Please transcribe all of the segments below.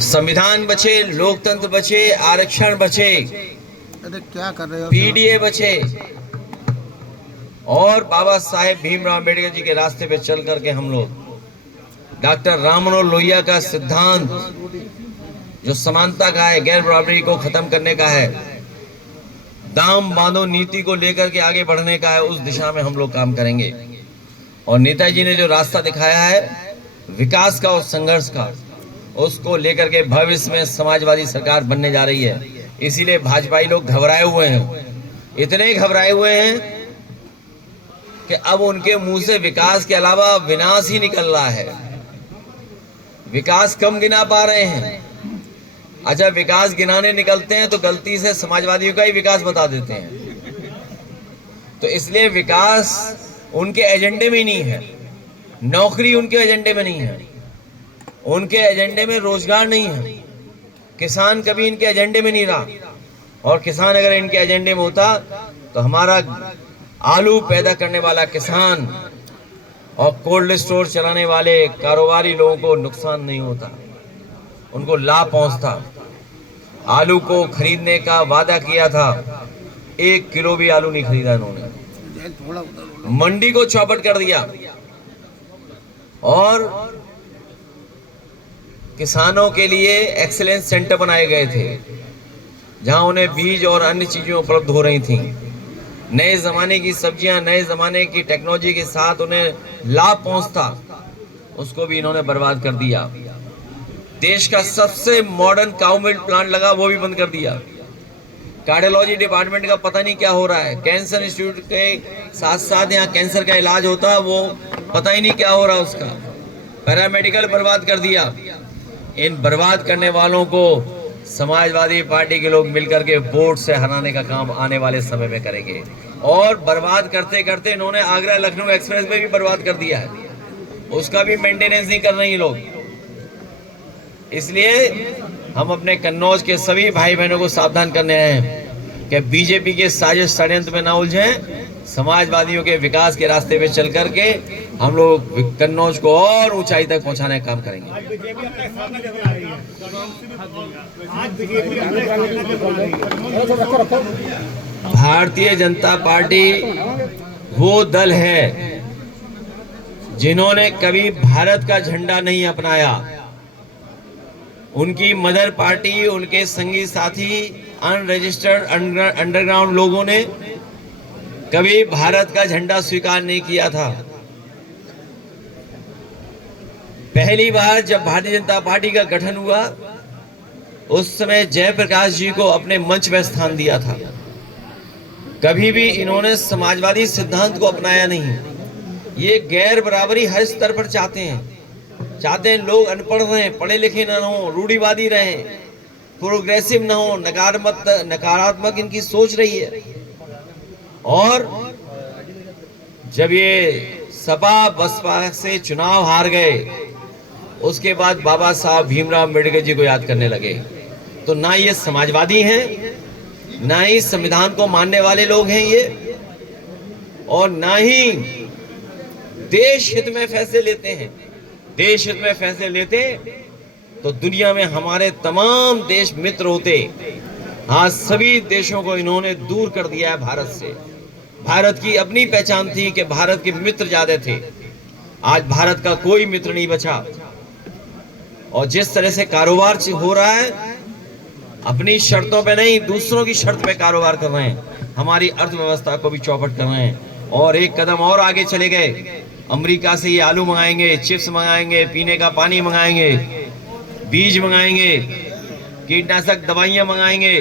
संविधान बचे, लोकतंत्र बचे, आरक्षण बचे, अरे क्या कर रहे हो? पीडीए बचे और बाबा साहेब भीमराव अम्बेडकर जी के रास्ते पे चल करके हम लोग डॉक्टर राम मनोहर लोहिया का सिद्धांत जो समानता का है, गैर बराबरी को खत्म करने का है, दाम बांधो नीति को लेकर के आगे बढ़ने का है, उस दिशा में हम लोग काम करेंगे। और नेताजी ने जो रास्ता दिखाया है विकास का और संघर्ष का, उसको लेकर के भविष्य में समाजवादी सरकार बनने जा रही है। इसीलिए भाजपाई लोग घबराए हुए हैं, इतने घबराए हुए हैं कि अब उनके मुंह से विकास के अलावा विनाश ही निकल रहा है। विकास कम गिना पा रहे हैं। अच्छा, विकास गिनाने निकलते हैं तो गलती से समाजवादियों का ही विकास बता देते हैं। तो इसलिए विकास उनके एजेंडे में ही नहीं है, नौकरी उनके एजेंडे में नहीं है, उनके एजेंडे में रोजगार नहीं है, किसान कभी इनके एजेंडे में नहीं रहा। और किसान अगर इनके एजेंडे में होता तो हमारा आलू पैदा करने वाला किसान और कोल्ड स्टोर चलाने वाले कारोबारी लोगों को नुकसान नहीं होता, उनको लाभ पहुंचता। आलू को खरीदने का वादा किया था, 1 किलो भी आलू नहीं खरीदा इन्होंने, मंडी को चौपट कर दिया। और किसानों के लिए एक्सीलेंस सेंटर बनाए गए थे जहां उन्हें बीज और अन्य चीजें उपलब्ध हो रही थीं। नए जमाने की सब्जियां, नए जमाने की टेक्नोलॉजी के साथ उन्हें लाभ पहुंचता, उसको भी इन्होंने बर्बाद कर दिया। देश का सबसे मॉडर्न काउ मिल्क प्लांट लगा, वो भी बंद कर दिया। कार्डियोलॉजी डिपार्टमेंट का पता नहीं क्या हो रहा है, कैंसर इंस्टीट्यूट के साथ साथ यहाँ कैंसर का इलाज होता है, वो पता ही नहीं क्या हो रहा उसका। पैरामेडिकल बर्बाद कर दिया। इन बर्बाद करने वालों को समाजवादी पार्टी के लोग मिलकर के वोट से हराने का काम आने वाले समय में करेंगे। और बर्बाद करते करते इन्होंने आगरा लखनऊ एक्सप्रेस वे भी बर्बाद कर दिया है, उसका भी मेंटेनेंस नहीं कर रहे हैं लोग। इसलिए हम अपने कन्नौज के सभी भाई बहनों को सावधान करने आए हैं कि बीजेपी के साजिश षड्यंत्र में ना उलझें। समाजवादियों के विकास के रास्ते पे चल करके हम लोग कन्नौज को और ऊंचाई तक पहुंचाने का काम करेंगे। भारतीय जनता पार्टी वो दल है जिन्होंने कभी भारत का झंडा नहीं अपनाया। उनकी मदर पार्टी, उनके संगी साथी अनरजिस्टर्ड अंडरग्राउंड लोगों ने कभी भारत का झंडा स्वीकार नहीं किया था। पहली बार जब भारतीय जनता पार्टी का गठन हुआ उस समय जयप्रकाश जी को अपने मंच में स्थान दिया था। कभी भी इन्होंने समाजवादी सिद्धांत को अपनाया नहीं। ये गैर बराबरी हर स्तर पर चाहते हैं लोग अनपढ़ रहें, पढ़े लिखे न हो, रूढ़िवादी रहें, प्रोग्रेसिव न हो, नकारात्मक इनकी सोच रही है। और जब ये सपा बसपा से चुनाव हार गए उसके बाद बाबा साहब भीमराव अम्बेडकर जी को याद करने लगे। तो ना ये समाजवादी हैं, ना ही संविधान को मानने वाले लोग हैं ये, और ना ही देश हित में फैसले लेते हैं। देश हित में फैसले लेते तो दुनिया में हमारे तमाम देश मित्र होते। आज सभी देशों को इन्होंने दूर कर दिया है भारत से। भारत की अपनी पहचान थी कि भारत के मित्र ज्यादा थे, आज भारत का कोई मित्र नहीं बचा। और जिस तरह से कारोबार हो रहा है, अपनी शर्तों पे नहीं दूसरों की शर्त पे कारोबार कर रहे हैं, हमारी अर्थव्यवस्था को भी चौपट कर रहे हैं। और एक कदम और आगे चले गए, अमेरिका से ये आलू मंगाएंगे, चिप्स मंगाएंगे, पीने का पानी मंगाएंगे, बीज मंगाएंगे, कीटनाशक दवाइयां मंगाएंगे,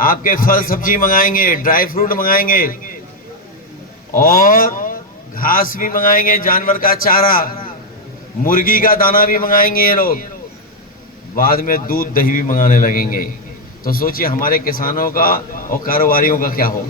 आपके फल सब्जी मंगाएंगे, ड्राई फ्रूट मंगाएंगे और घास भी मंगाएंगे, जानवर का चारा, मुर्गी का दाना भी मंगाएंगे ये लोग। बाद में दूध दही भी मंगाने लगेंगे। तो सोचिए हमारे किसानों का और कारोबारियों का क्या होगा।